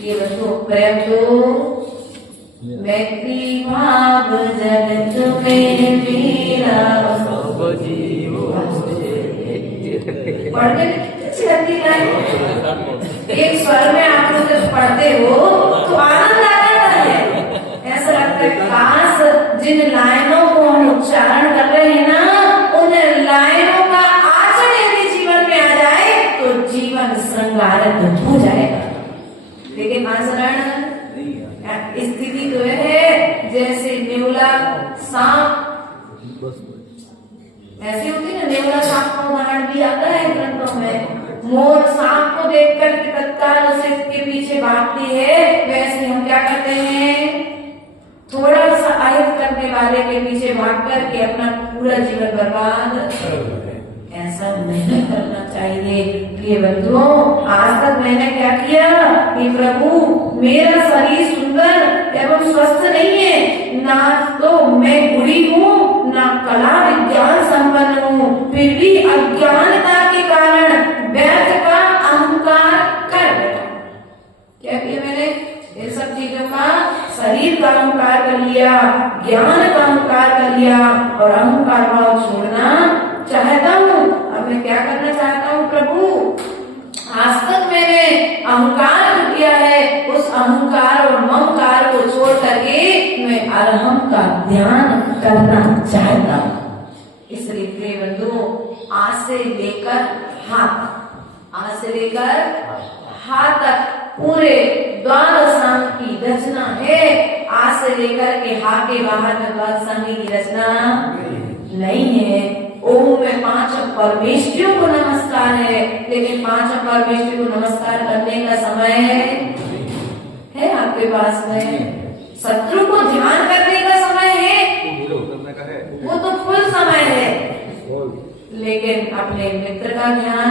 ये बच्चों प्रेम तो मैत्री भाव जन तुम्हें मेरा पढ़ने अच्छी लगती है। एक स्वर में आप लोग जब पढ़ते हो तो आनंद आ जाता है, ऐसा लगता है काश जिन लाइनों को हम उच्चारण कर रहे हैं ना, उन लाइनों का आचरण यदि जीवन में आ जाए तो जीवन श्रृंगारित हो जाएगा। लेकिन आचरण स्थिति तो है जैसे नेवला सांप, ऐसी होती ना, नेवला सांप का उदाहरण भी आता है ग्रंथों में। मोर सांप को देखकर तत्काल उसे इसके पीछे भागती है, वैसे हम क्या करते हैं, थोड़ा सा आयत करने वाले के पीछे भाग करके अपना पूरा जीवन बर्बाद। ऐसा नहीं करना चाहिए। प्रिय बंधुओं, आज तक मैंने क्या किया कि प्रभु मेरा शरीर सुंदर एवं स्वस्थ नहीं है, ना तो मैं बुरी हूँ, ना कला विज्ञान संपन्न हूँ, फिर भी अज्ञानता के कारण व्यर्थ का अहंकार कर बैठा। क्या किया मैंने, इन सब चीजों का, शरीर का अहंकार कर लिया, ज्ञान का अहंकार कर लिया और अहंकार भाव छोड़ना चाहता हूँ। अब मैं क्या करना चाहता हूँ प्रभु, आज तक मैंने अहंकार जो किया है, उस अहंकार और ममकार को छोड़ करके मैं अरहम का ध्यान करना चाहता हूँ। इसलिए प्रिय बंधुओं, आ से लेकर हा तक पूरे द्वादशांग की रचना है। आ से लेकर के हा के बाहर में द्वादशांगी की रचना नहीं है। ओम में 5 परमेष्ठियों को नमस्कार है, लेकिन 5 परमेष्ठियों को नमस्कार करने का समय है आपके पास में। शत्रु को ध्यान करने का समय है, वो तो फुल समय है, लेकिन अपने मित्र का ध्यान,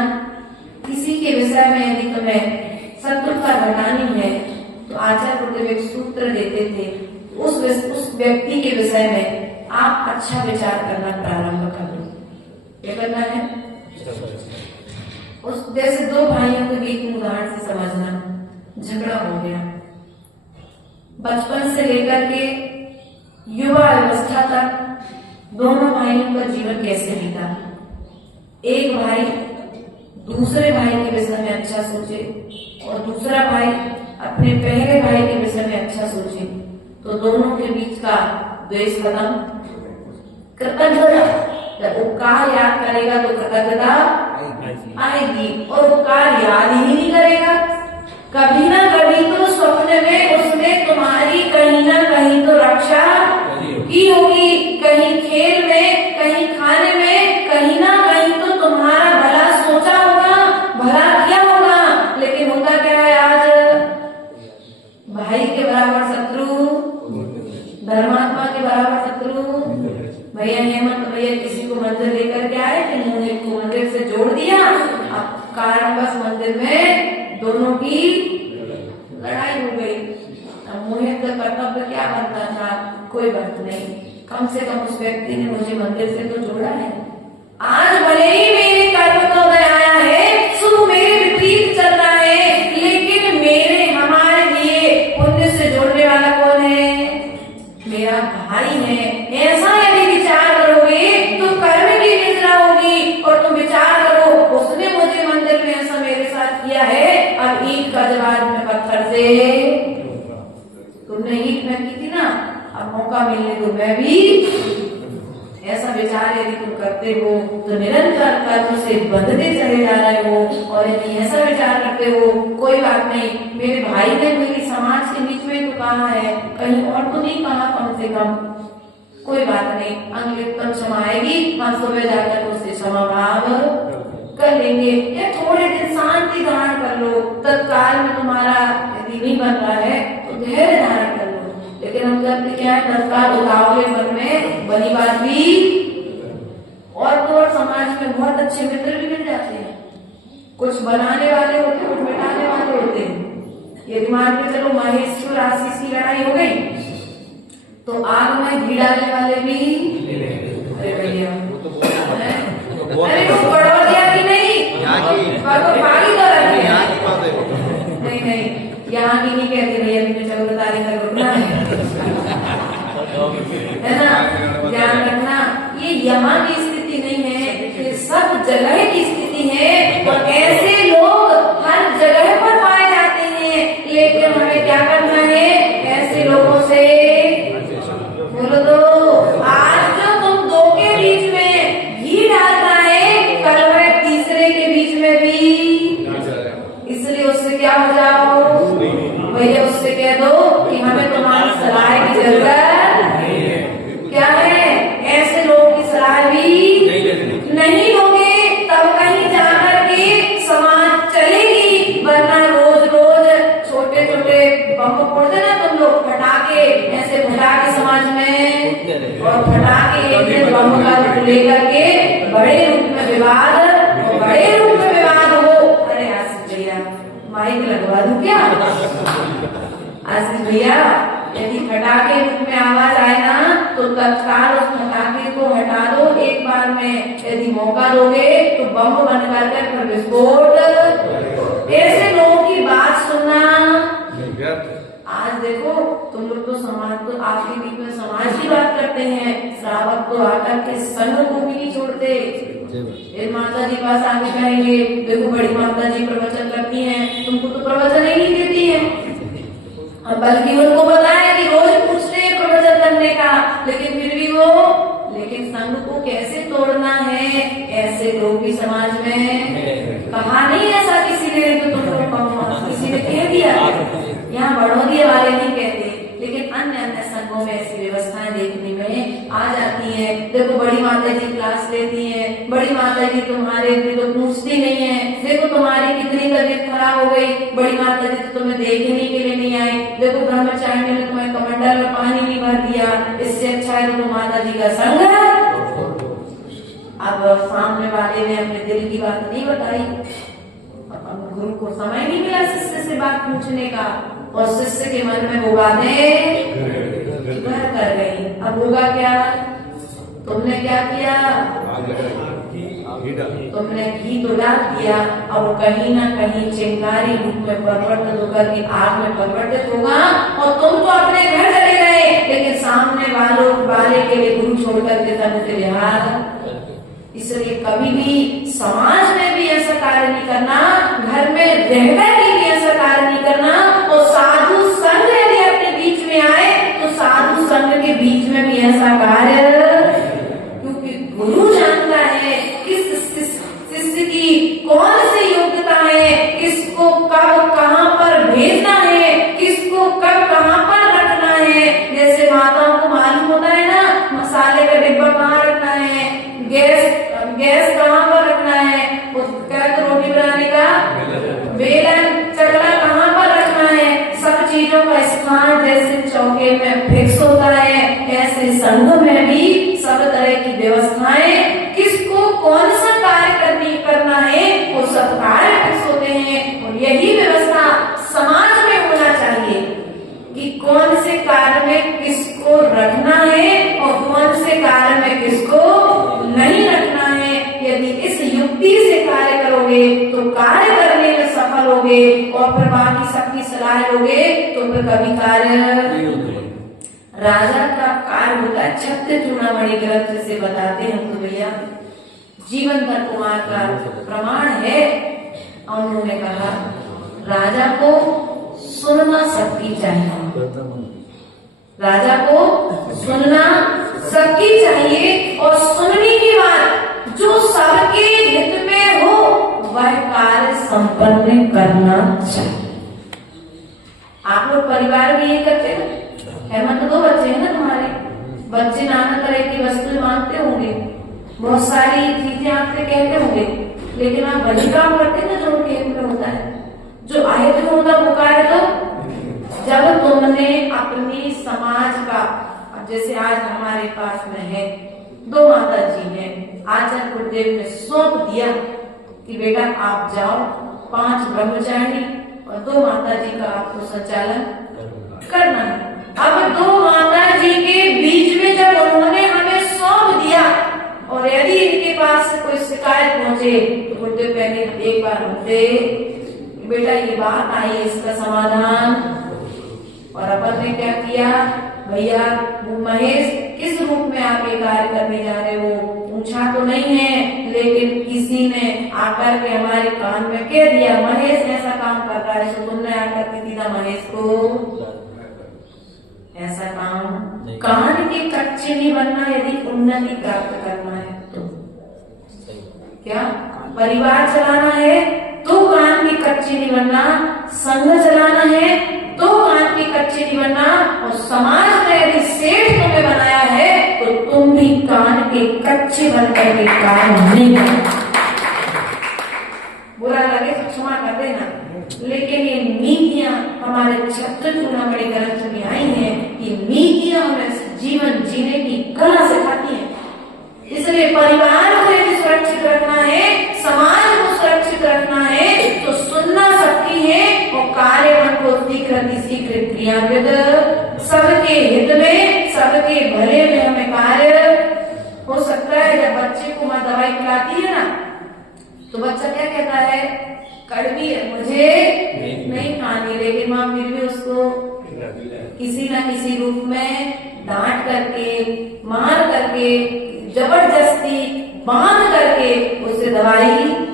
किसी के विषय में यदि तुम्हें शत्रुता घटानी है तो आचार्य गुरुदेव एक सूत्र देते थे, उस व्यक्ति के विषय में आप अच्छा विचार करना प्रारंभ कर दो। क्या करना है? उस जैसे 2 भाइयों के बीच में उदाहरण से समझना, झगड़ा हो गया, बचपन से लेकर के युवा अवस्था तक दोनों भाइयों का जीवन कैसे बीता। एक भाई दूसरे भाई के विषय में अच्छा सोचे और दूसरा भाई अपने पहले भाई के विषय में अच्छा सोचे, तो दोनों के बीच का द्वेष खत्म। कृतज्ञता, जब उपकार याद करेगा तो कृतज्ञता आएगी, और उपकार याद ही नहीं करेगा, कभी ना कभी तो स्वप्न में उसने तुम्हारी कहीं ना कहीं तो रक्षा की होगी, कहीं खेल में, कहीं खाने में, कहीं ना कहीं तो तुम्हारा भला सोचा होगा, भला किया होगा। लेकिन होता क्या है, आज भाई के बराबर शत्रु, धर्मात्मा के बराबर शत्रु। भैया हेमंत भैया किसी को मंदिर लेकर के आए कि मोहित को मंदिर से जोड़ दिया, अब कारणवश मंदिर में दोनों की लड़ाई हो गई। अब मोहित का कर्तव्य क्या बनता था, कोई बात नहीं, कम से कम उस व्यक्ति ने मुझे मंदिर से तो जोड़ा है। आज भले ही मेरे कर्म को उदय आया है, शुभ मेरे विपरीत चल रहा है, लेकिन मेरे हमारे लिए पुण्य से जोड़ने वाला कौन है? मेरा भाई है। ऐसा यदि विचार करोगे तो कर्म की निद्रा होगी, और तुम विचार करो उसने मुझे मंदिर में ऐसा मेरे साथ किया है, अब ईंट का जवाब में पत्थर से, तुमने ईंट में की थी ना, अब मौका मिलने तो मैं भी। ऐसा विचार यदि तुम करते हो तो निरंतर कर्म से बंधते चले जा रहे हो, और यदि ऐसा विचार करते हो कोई बात नहीं, मेरे भाई ने मेरी समाज के बीच में तो कहा है, कहीं और तो नहीं कहा, कम से कम कोई बात नहीं, अगले तक क्षमा आएगी, हम सुबह जाकर उससे क्षमा भाव कर लेंगे, या थोड़े दिन शांति धारण कर लो। तत्काल में तुम्हारा यदि नहीं बन रहा है तो धैर्य धारण कर लो। लेकिन हम करते क्या है, तत्काल उतावले मन में बनी बात भी, और तो और समाज में बहुत अच्छे मित्र भी मिल जाते हैं, कुछ बनाने वाले होते हैं, कुछ मिटाने वाले होते हैं। यदि मान के चलो महेश और आशीष की लड़ाई हो गई तो आग में घी डालने वाले भी, अरे भैया अरे वो बढ़वा दिया कि नहीं, नहीं, यहाँ की नहीं कहते भैया, मुझे 14 तारीख तक रुकना है ना, ध्यान रखना। ये यहाँ की स्थिति नहीं है, ये सब जगह की स्थिति है, और ऐसे लोग हर जगह पर पाए जाते हैं। लेकिन हमें क्या करना है, ऐसे लोगों से बोलो तो, आज जो तुम 2 के बीच में घी डालना है, कल वह तीसरे के बीच में भी, इसलिए उससे क्या हो जाओ भैया, उससे कह दो कि हमें तुम्हारी सलाह की जरूरत क्या है। ऐसे लोगों की सलाह भी नहीं लोगे तब कहीं जाकर के समाज चलेगी, वरना रोज रोज छोटे छोटे बम फोड़ देना तुम लोग, फटाके ऐसे फटाके समाज में, और फटाके एक दिन बम का रूप लेकर के बड़े रूप में विवाद, और बड़े रूप में विवाद हो। अरे आशीष भैया माइक लगवा दूं क्या? आशीष भैया यदि फटाके रूप में आवाज आए ना तो तत्काल उस फटाके को हटा दो एक बार में, यदि मौका दोगे तो बम बन कर विस्फोट। ऐसे लोगों की बात सुनना। आज देखो तुम लोग तो समाज, तो आपके बीच में समाज की बात करते हैं, श्रावक तो आकर के संघ को भी नहीं छोड़ते। फिर माता जी पास आगे कहेंगे, देखो बड़ी माता जी प्रवचन करती हैं, तुमको तो प्रवचन ही नहीं देती है, बल्कि उनको पता है कि रोज पूछते हैं प्रवचन करने का, लेकिन फिर भी वो, लेकिन संघ को कैसे तोड़ना है, ऐसे लोग भी समाज में कहा नहीं ऐसा किसी ने, तो तुम लोग कहो किसी ने कह दिया। यहाँ बड़ौदिया वाले नहीं कहते, लेकिन अन्य अन्य संघों में ऐसी व्यवस्थाएं देखने में आ जाती हैं। देखो बड़ी माता जी क्लास लेती हैं, बड़ी माता जी तुम्हारे तो पूछती नहीं है, देखो तुम्हारी कितनी तबीयत खराब हो गई, बड़ी माता जी तो तुम्हें देखने के लिए नहीं आई, देखो ब्रह्मचारिणी ने तुम्हें कमंडल में पानी नहीं भर दिया, इससे अच्छा है तो माता जी का संग है। अब सामने वाले ने अपने दिल की बात नहीं बताई, अब गुरु को समय नहीं मिला शिष्य से बात पूछने का, और शिष्य के मन में वो बातें घर कर गई। अब होगा क्या, तुमने क्या किया, तुमने घी तो डाल दिया, अब कहीं ना कहीं चिंगारी रूप में परिवर्तित होकर के आग में परिवर्तित होगा, और तुम तो अपने घर चले गए, लेकिन सामने वाले के लिए गुरु छोड़कर के तब लिहाज। इसलिए कभी भी समाज में भी ऐसा कार्य नहीं करना, घर में रहकर के भी ऐसा कार्य नहीं करना, और साधु संघ यदि अपने बीच में आए तो साधु संघ के बीच में भी ऐसा कार्य, क्योंकि गुरु जानता है किस शिष्य की कौन सी योग्यता है, किसको कब कहाँ पर भेजना है, किसको कब कहाँ पर रखना है। जैसे माताओं को मालूम होता है ना, मसाले का डिब्बा कहाँ रखना है, गैस कहाँ पर रखना है, क्या तो रोटी बनाने का बेलन चकला कहाँ पर रखना है, सब चीजों का स्थान जैसे चौके में फिक्स होता है, ऐसे संघ में भी सब तरह की व्यवस्थाएं, किसको कौन सा कार्य करना है वो सब कार्य फिक्स होते हैं। और यही व्यवस्था समाज में होना चाहिए कि कौन से कार्य में किसको रखना है और कौन से कार्य में किसको नहीं रखना है। यदि इस युक्ति से कार्य करोगे तो कार्य करने में सफल होगे, और फिर बाकी सबकी सलाह लोगे तो फिर कभी कार्य। राजा का कार्य होता है छत्र चूड़ामणि ग्रंथ से बताते हैं तो भैया जीवन भर कुमार का प्रमाण है। और उन्होंने कहा राजा को सुनना सबकी चाहिए, राजा को सुनना सबकी चाहिए, और सुनने के बाद जो सबके हित में हो वह कार्य संपन्न करना चाहिए। आप लोग परिवार में ये करते हैं, हेमंत दो बच्चे हैं ना तुम्हारे, बच्चे नाना तरह की वस्तु मांगते होंगे, बहुत सारी चीजें आपसे कहते होंगे, लेकिन आप वही काम करते ना जो उनके हित में होता है, जो आहित में होता वो कार्य। तो जब तुमने अपनी समाज का, जैसे आज हमारे पास में है दो माता जी हैं, आचार्य गुरुदेव ने सौंप दिया कि बेटा आप जाओ, 5 ब्रह्मचारिणी और 2 माता जी का आपको संचालन करना है। अब 2 माता जी के बीच में जब उन्होंने हमें सौंप दिया, और यदि इनके पास कोई शिकायत पहुंचे तो गुरुदेव पहले एक बार हमसे बेटा ये बात आई, इसका समाधान। और अपन ने क्या किया, भैया महेश किस रूप में आप ये कार्य करने जा रहे हो, पूछा तो नहीं है, लेकिन किसी ने आकर के हमारे कान में कह दिया महेश ऐसा काम कर रहा है, तो तुमने आकर के सीधा महेश को ऐसा काम। कान के कच्चे नहीं बनना यदि उन्नति प्राप्त करना है तो। क्या परिवार चलाना है तो कान की कच्ची नहीं बनना, संघ चलाना है तो कान की कच्ची नहीं बनना, और समाज में यदि सेठ तुम्हें बनाया है तो तुम भी कान के कच्चे बनकर के काम नहीं करना। बुरा लगे तो क्षमा कर देना, लेकिन ये नीतियां हमारे छत्र चूड़ामणि ग्रंथ में आई हैं, ये नीतियां हमें जीवन जीने की कला सिखाती हैं। इसलिए परिवार को यदि सुरक्षित रखना है, समाज को सुरक्षित रखना है, तो सुनना सबकी है और कार्य मन को शीघ्र क्रियान्वित, सबके हित में सबके भले में हमें कार्य हो सकता है। जब बच्चे को माँ दवाई खिलाती है ना तो बच्चा क्या कहता है, कड़वी है मुझे नहीं खानी, लेकिन माँ फिर भी उसको किसी न किसी रूप में डांट करके, मार करके, जबरदस्ती बांध करके उससे दवाई।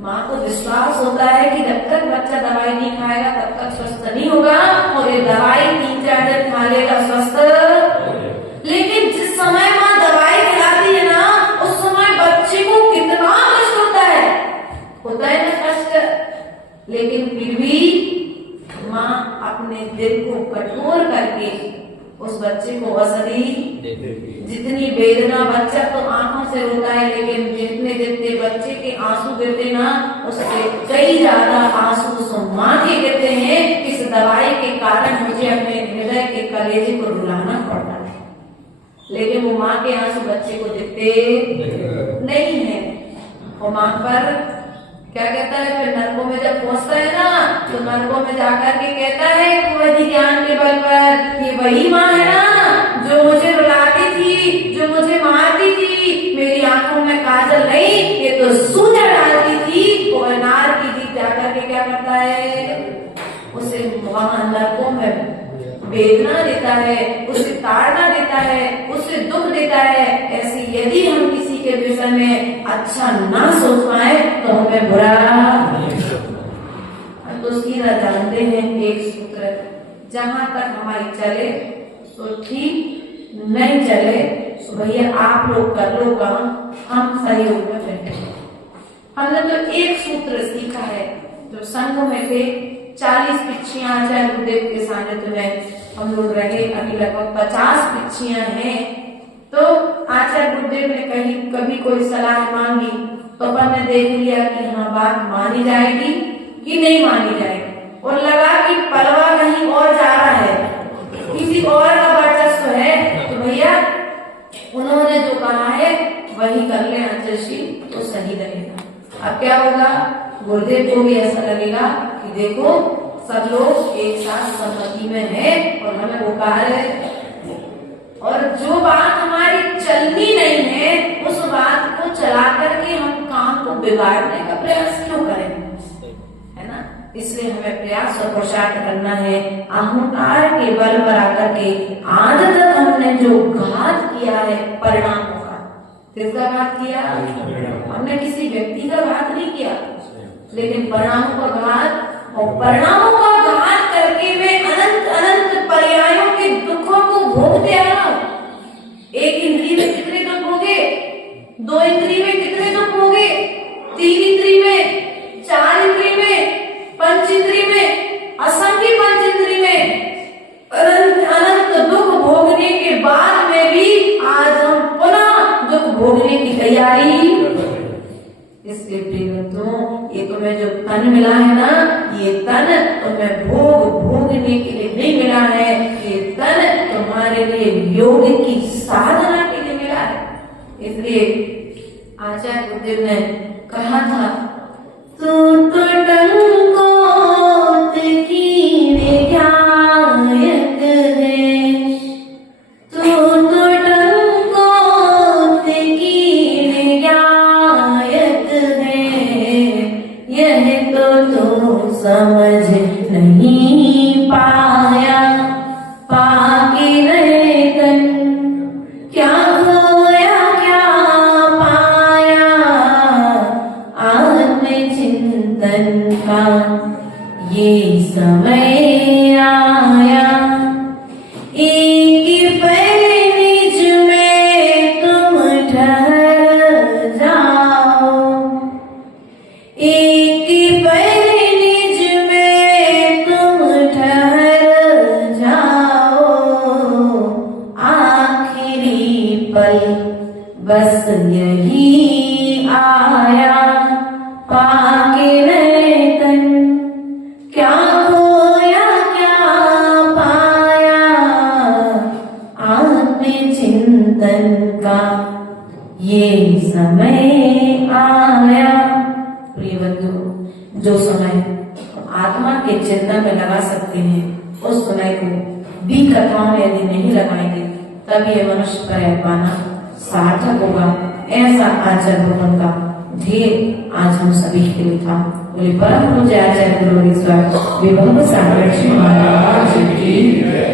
माँ को विश्वास होता है कि जब तक बच्चा दवाई नहीं खाएगा तब तक स्वस्थ नहीं होगा, और ये दवाई 3-4 दिन खा लेगा स्वस्थ। लेकिन जिस समय माँ दवाई खिलाती है ना, उस समय बच्चे को कितना वेदना, बच्चा तो आंखों से रोता है, लेकिन जितने जितने बच्चे के आंसू गिरते ना, उससे कई ज्यादा आंसू उस माँ के गिरते हैं। इस दवाई के कारण मुझे अपने हृदय के कलेजे को रुलाना पड़ता है, लेकिन वो माँ के आंसू बच्चे को दिखते नहीं है। वो माँ पर क्या कहता है, फिर नरकों में जब पहुंचता है ना, तो नरकों में जाकर के कहता है वही ज्ञान के बल पर, ये वही माँ है ना जो मुझे रुलाती थी, जो मुझे मारती थी, मेरी आंखों में काजल नहीं, ये तो सूजन डालती थी। और नार की जीत जाकर के क्या करता है, उसे वहां नरकों में वेदना देता है, उसे ताड़ना देता है, उसे दुख देता है। ऐसी यदि हम किसी के विषय में अच्छा ना सोच पाए तो हमें बुरा। हम तो सीधा जानते हैं एक सूत्र, जहां तक हमारी चले तो ठीक, नहीं चले तो भैया आप लोग कर लो काम, हम सहयोग में बैठे। हमने तो एक सूत्र सीखा है, जो संघ में थे 40 पिच्छियां आचार्य गुरुदेव के सानिध्य में हम लोग रहे, अभी लगभग 50 पिच्छियां हैं। तो आचार्य गुरुदेव ने कहीं कभी कोई सलाह मांगी तो अपन ने देख लिया कि हाँ बात मानी जाएगी कि नहीं मानी जाएगी, और लगा कि पलवा कहीं और जा रहा है, किसी और का वर्चस्व है, तो भैया उन्होंने जो कहा है वही कर ले आचार्य, तो सही रहेगा। अब क्या होगा, गुरुदेव को भी ऐसा लगेगा कि देखो सब लोग एक साथ सहमति में है और हमें वो कार्य है, और जो बात हमारी चलनी नहीं है उस बात को चला करके हम काम को बिगाड़ने का प्रयास क्यों करें, है ना। इसलिए हमें प्रयास और पुरुषार्थ करना है। अहंकार के बल पर आकर के आज तक हमने जो घात किया है परिणामों का, किसका घात किया, हमने किसी व्यक्ति का घात नहीं किया, लेकिन परिणामों का घात, और परिणामों का घात करके मैं अनंत अनंत पर्यायों के दुखों को भोगते आ रहा हूं। एक इंद्रिय में कितने दुख भोगे, 2 इंद्रिय में कितने दुख भोगे, 3 इंद्रिय में, 4 इंद्रिय में, 5 इंद्रिय में, असंख्य 5 इंद्रिय में अनंत अनंत दुख भोगने के बाद में भी आज हम पुनः दुख भोगने की तैयारी। इसलिए प्रियवंतों, ये तुम्हें जो तन मिला है ना, ये तन तुम्हें भोगने के लिए नहीं मिला है, ये तन तुम्हारे लिए योग की साधना के लिए मिला है। इसलिए आचार्य गुरुदेव ने कहा था, तू तो टंकोत की विज्ञायक है, तू तो टंकोत की विज्ञायक है, यह तो समझ नहीं पाया, पाके रहे तन, क्या खोया क्या पाया, आत्मचिंतन का ये समय आया। एक पैर निज में तुम ठहर जाओ, एक पैर निज में तुम ठहर जाओ, आखिरी पल बस यही आया, पाके रहे तन, क्या खोया क्या पाया, आत्मचिंतन का ये समय आया। प्रियवंतु, जो समय आत्मा के चिंतन में लगा सकते हैं, उस समय को भी कथाओं में यदि नहीं लगाएंगे तब ये मनुष्य पर पाना सार्थक होगा। ऐसा आचार्य भगवान का ध्येय आज हम सभी के लिए था। बोले परम पूज्य आचार्य गुरुदेव विभव सागर श्री महाराज की,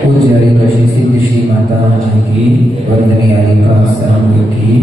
पूज्य हरिकाशी सिद्ध श्री माता जी की, वंदनीय हरिका संघ की।